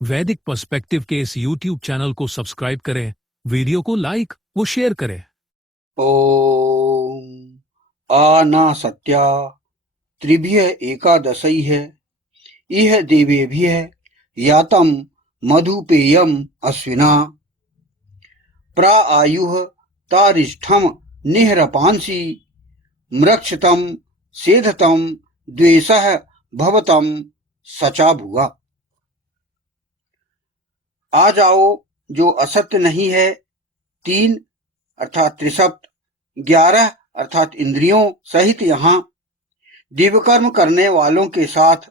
वैदिक पर्सपेक्टिव के इस YouTube चैनल को सब्सक्राइब करें, वीडियो को लाइक व शेयर करें। ओम आनासत्या त्रिभ्य एकादशैः इह देवेभ्यः यातं मधुपेयम् अश्विना प्राआयुः तारिष्ठं निहरपांसि मृक्षतं सेधतं द्वेषः भवतं सचा भुआ। आ जाओ जो असत्य नहीं है, 3 अर्थात त्रिसप्त, 11 अर्थात इंद्रियों सहित यहाँ दिव्यकर्म करने वालों के साथ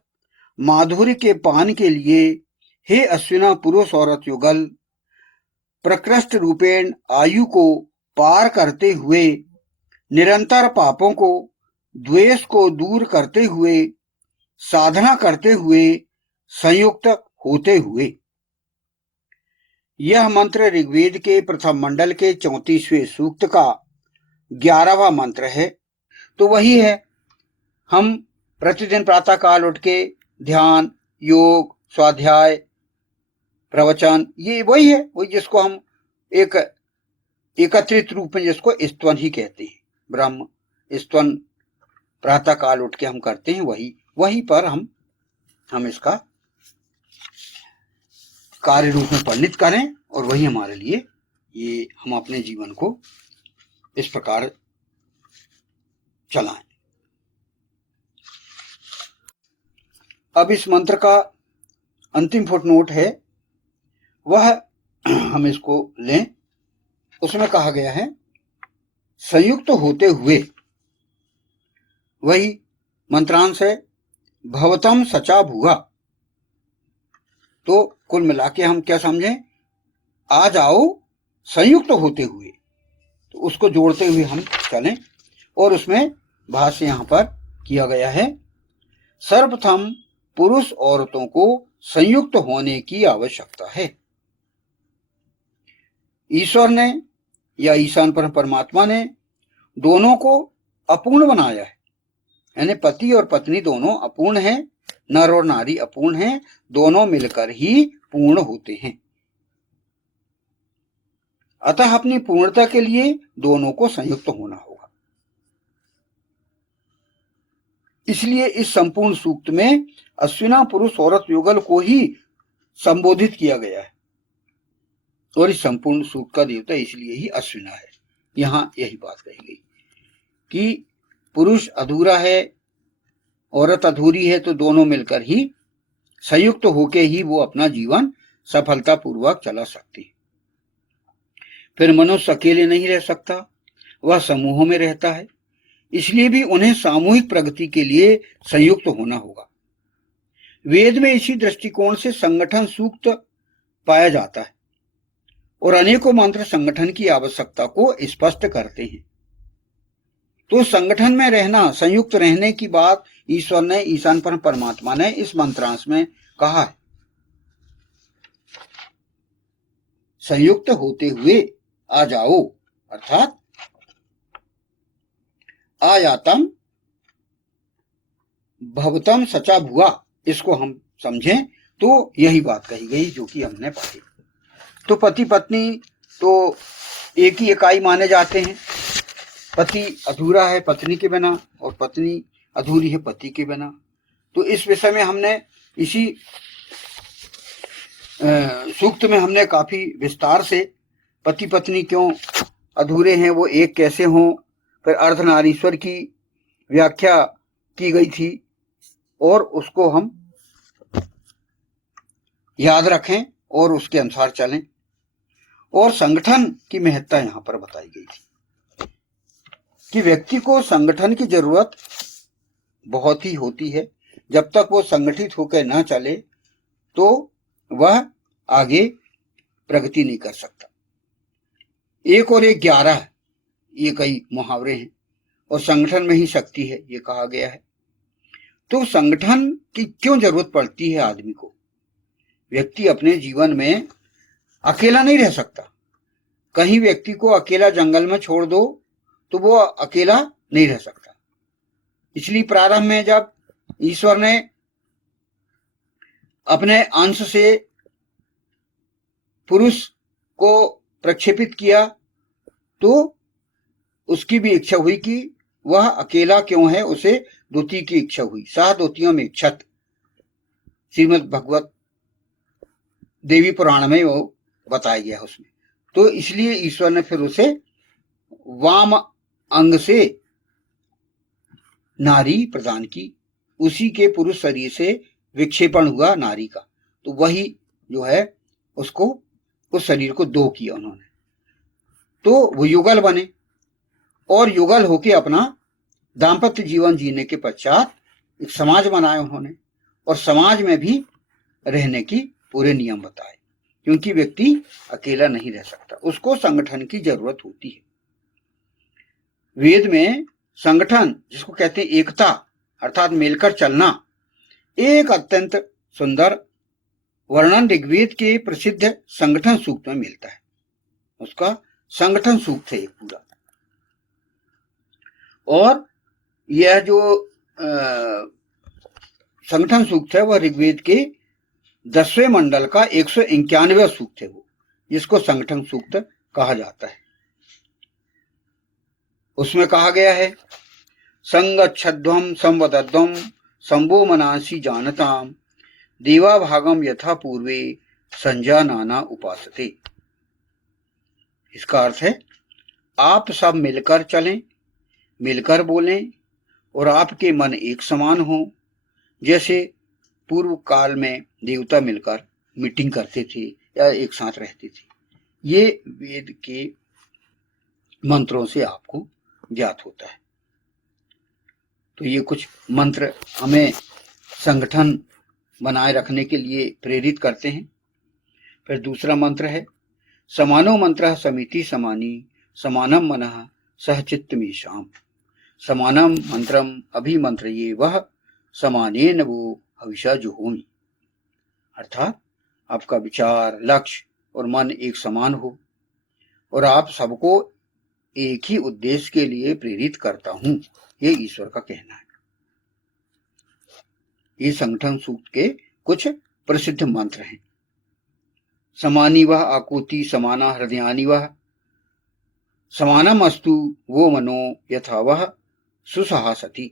माधुर्य के पान के लिए हे अश्विना पुरुष औरत युगल, प्रकृष्ट रूपेण आयु को पार करते हुए, निरंतर पापों को द्वेष को दूर करते हुए, साधना करते हुए, संयुक्त होते हुए। यह मंत्र ऋग्वेद के प्रथम मंडल के 34वें सूक्त का 11वां मंत्र है। तो वही है, हम प्रतिदिन प्रातः काल उठ के ध्यान, योग, स्वाध्याय, प्रवचन, ये वही है, वही जिसको हम एक एकत्रित रूप में जिसको स्तवन ही कहते हैं, ब्रह्म स्तवन प्रातः काल उठ के हम करते हैं, वही पर हम इसका कार्य रूप में परिणित करें और वही हमारे लिए ये हम अपने जीवन को इस प्रकार चलाएं। अब इस मंत्र का अंतिम फुटनोट है, वह हम इसको लें। उसमें कहा गया है संयुक्त होते हुए, वही मंत्रांश है भवतम सचा भुआ। तो कुल मिला के हम क्या समझें, आ जाओ संयुक्त होते हुए, तो उसको जोड़ते हुए हम चलें। और उसमें भाष्य यहां पर किया गया है, सर्वप्रथम पुरुष औरतों को संयुक्त होने की आवश्यकता है। ईश्वर ने या ईशान परमात्मा ने दोनों को अपूर्ण बनाया है, यानी पति और पत्नी दोनों अपूर्ण हैं, नर और नारी अपूर्ण हैं, दोनों मिलकर ही पूर्ण होते हैं। अतः अपनी पूर्णता के लिए दोनों को संयुक्त होना होगा। इसलिए इस संपूर्ण सूक्त में अश्विना पुरुष औरत युगल को ही संबोधित किया गया है, और इस संपूर्ण सूक्त का देवता इसलिए ही अश्विना है। यहां यही बात कही गई कि पुरुष अधूरा है, औरत अधूरी है, तो दोनों मिलकर ही संयुक्त होके ही वो अपना जीवन सफलतापूर्वक चला सकती है। फिर मनुष्य अकेले नहीं रह सकता, वह समूहों में रहता है, इसलिए भी उन्हें सामूहिक प्रगति के लिए संयुक्त होना होगा। वेद में इसी दृष्टिकोण से संगठन सूक्त पाया जाता है और अनेकों मंत्र संगठन की आवश्यकता को स्पष्ट करते हैं। तो संगठन में रहना, संयुक्त रहने की बात ईश्वर ने, ईशान परमात्मा ने इस मंत्रांश में कहा है। संयुक्त होते हुए आ जाओ, अर्थात आयातम भवतम सचा भुआ, इसको हम समझें तो यही बात कही गई जो कि हमने पढ़ी। तो पति पत्नी तो एक ही इकाई माने जाते हैं। पति अधूरा है पत्नी के बिना, और पत्नी अधूरी है पति के बिना। तो इस विषय में हमने इसी सूक्त में हमने काफी विस्तार से पति पत्नी क्यों अधूरे हैं, वो एक कैसे हों, फिर अर्धनारीश्वर की व्याख्या की गई थी, और उसको हम याद रखें और उसके अनुसार चलें। और संगठन की महत्ता यहां पर बताई गई थी कि व्यक्ति को संगठन की जरूरत बहुत ही होती है। जब तक वो संगठित होकर ना चले तो वह आगे प्रगति नहीं कर सकता। 1 और 1 11, ये कई मुहावरे हैं, और संगठन में ही शक्ति है, ये कहा गया है। तो संगठन की क्यों जरूरत पड़ती है आदमी को? व्यक्ति अपने जीवन में अकेला नहीं रह सकता। कहीं व्यक्ति को अकेला जंगल में छोड़ दो तो वो अकेला नहीं रह सकता। इसलिए प्रारंभ में जब ईश्वर ने अपने अंश से पुरुष को प्रक्षेपित किया तो उसकी भी इच्छा हुई कि वह अकेला क्यों है, उसे द्युति की इच्छा हुई। सह द्युतियों में क्षत, श्रीमद् भगवत देवी पुराण में वो बताया गया उसमें। तो इसलिए ईश्वर ने फिर उसे वाम अंग से नारी प्रदान की, उसी के पुरुष शरीर से विक्षेपण हुआ नारी का, तो वही जो है उसको, उस शरीर को दो किया उन्होंने, तो वो युगल बने और युगल होके अपना दाम्पत्य जीवन जीने के पश्चात एक समाज बनाया उन्होंने, और समाज में भी रहने की पूरे नियम बताए, क्योंकि व्यक्ति अकेला नहीं रह सकता, उसको संगठन की जरूरत होती है। वेद में संगठन, जिसको कहते हैं एकता अर्थात मिलकर चलना, एक अत्यंत सुंदर वर्णन ऋग्वेद के प्रसिद्ध संगठन सूक्त में मिलता है। उसका संगठन सूक्त है एक पूरा, और यह जो संगठन सूक्त है वह ऋग्वेद के 10वें मंडल का 191वां सूक्त है, वो जिसको संगठन सूक्त कहा जाता है। उसमें कहा गया है, संगच्छध्वम संवदध्वम संभो मनासी जानताम देवा भागम यथा पूर्वे संजा नाना उपासते। इसका अर्थ है, आप सब मिलकर चलें, मिलकर बोलें और आपके मन एक समान हो, जैसे पूर्व काल में देवता मिलकर मीटिंग करते थे या एक साथ रहते थे। ये वेद के मंत्रों से आपको ज्ञात होता है। तो ये कुछ मंत्र हमें संगठन बनाए रखने के लिए प्रेरित करते हैं। फिर दूसरा मंत्र है, समानो मंत्र समिति समानी समानम मनः सहचित्तमेषाम। समानम मंत्रम अभिमंत्र ये वह समानेन वो हविषा जुहोमि। अर्थात आपका विचार, लक्ष्य और मन एक समान हो और आप सबको एक ही उद्देश्य के लिए प्रेरित करता हूं, ये ईश्वर का कहना है। ये संगठन सूक्त के कुछ प्रसिद्ध मंत्र हैं। समानी वह आकुति समाना हृदयानि वह समानम अस्तु वो मनो यथा वह सुसहासति।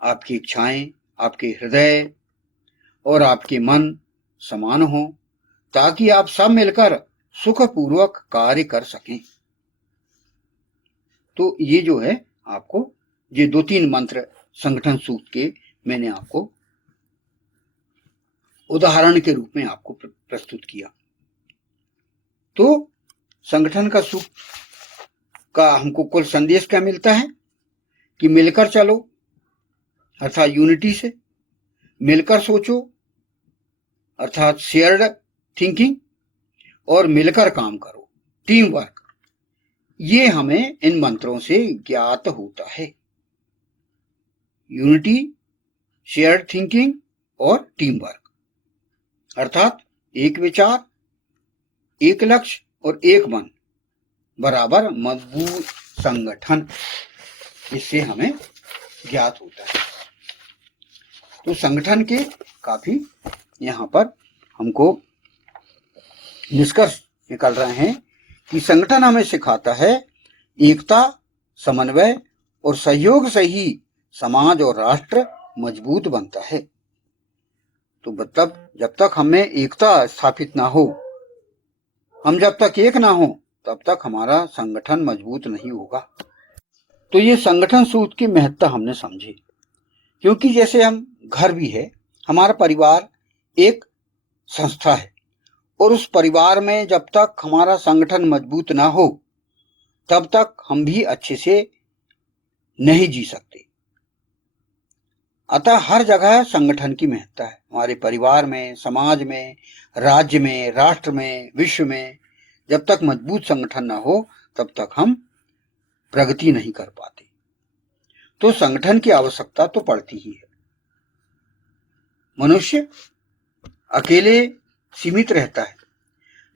आपकी इच्छाएं, आपके हृदय और आपके मन समान हो, ताकि आप सब मिलकर सुखपूर्वक कार्य कर सकें। तो ये जो है आपको, ये 2-3 मंत्र संगठन सूक्त के मैंने आपको उदाहरण के रूप में आपको प्रस्तुत किया। तो संगठन का सूक्त का हमको कुल संदेश क्या मिलता है कि मिलकर चलो अर्थात यूनिटी से, मिलकर सोचो अर्थात शेयर्ड थिंकिंग, और मिलकर काम करो टीम वर्क। ये हमें इन मंत्रों से ज्ञात होता है। यूनिटी, शेयर्ड थिंकिंग और टीम वर्क, अर्थात एक विचार, एक लक्ष्य और एक मन बराबर मजबूत संगठन, इससे हमें ज्ञात होता है। तो संगठन के काफी यहाँ पर हमको निष्कर्ष निकल रहे हैं कि संगठन हमें सिखाता है एकता, समन्वय और सहयोग से ही समाज और राष्ट्र मजबूत बनता है। तो मतलब जब तक हमें एकता स्थापित ना हो, हम जब तक एक ना हो, तब तक हमारा संगठन मजबूत नहीं होगा। तो ये संगठन सूत्र की महत्ता हमने समझी, क्योंकि जैसे हम घर भी है, हमारा परिवार एक संस्था है, और उस परिवार में जब तक हमारा संगठन मजबूत ना हो, तब तक हम भी अच्छे से नहीं जी सकते। अतः हर जगह संगठन की महत्ता है। हमारे परिवार में, समाज में, राज्य में, राष्ट्र में, विश्व में जब तक मजबूत संगठन ना हो, तब तक हम प्रगति नहीं कर पाते। तो संगठन की आवश्यकता तो पड़ती ही है। मनुष्य अकेले सीमित रहता है,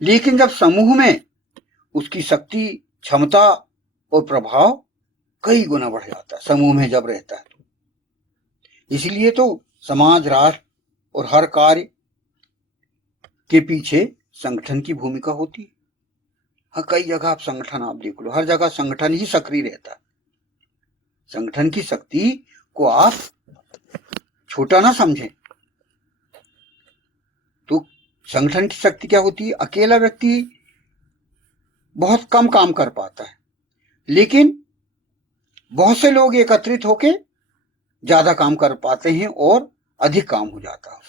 लेकिन जब समूह में उसकी शक्ति, क्षमता और प्रभाव कई गुना बढ़ जाता है, समूह में जब रहता है तो। इसलिए तो समाज, राष्ट्र और हर कार्य के पीछे संगठन की भूमिका होती है। हाँ, कई जगह आप संगठन आप देख लो, हर जगह संगठन ही सक्रिय रहता है। संगठन की शक्ति को आप छोटा ना समझें। तो संगठन की शक्ति क्या होती है? अकेला व्यक्ति बहुत कम काम कर पाता है, लेकिन बहुत से लोग एकत्रित होके ज्यादा काम कर पाते हैं और अधिक काम हो जाता है।